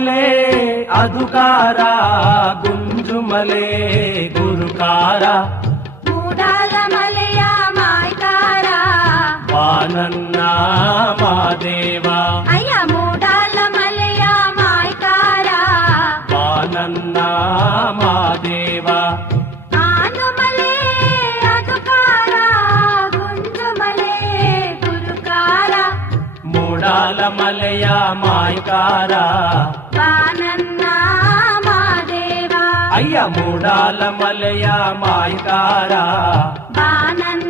ಮಲೆ ಅದುಕಾರ ಗುಂಜುಮಲೆ ಗುರುಕಾರ ಮೂಡಾಲ ಮಲೆಯ ಮಾಯ್ಕಾರ ಬಾನನ್ನ ಮಾದೇವ ಅಯ್ಯ ಮೂಡಾಲ ಮಲೆಯ ಮಾಯ್ಕಾರ ಬಾನನ್ನ ಮಾದೇವ ಆನುಮಲೆ ಅದುಕಾರ ಗುಂಜುಮಲೆ ಗುರುಕಾರ ಮೂಡಾಲ ಮಲೆಯ ಮಾಯ್ಕಾರ ಬಾನನ್ನ ಮಾದೇವ ಅಯ್ಯ ಮೂಡಾಲ ಮಲೆಯ ಮಾಯ್ಕಾರ ಬಾನನ್ನ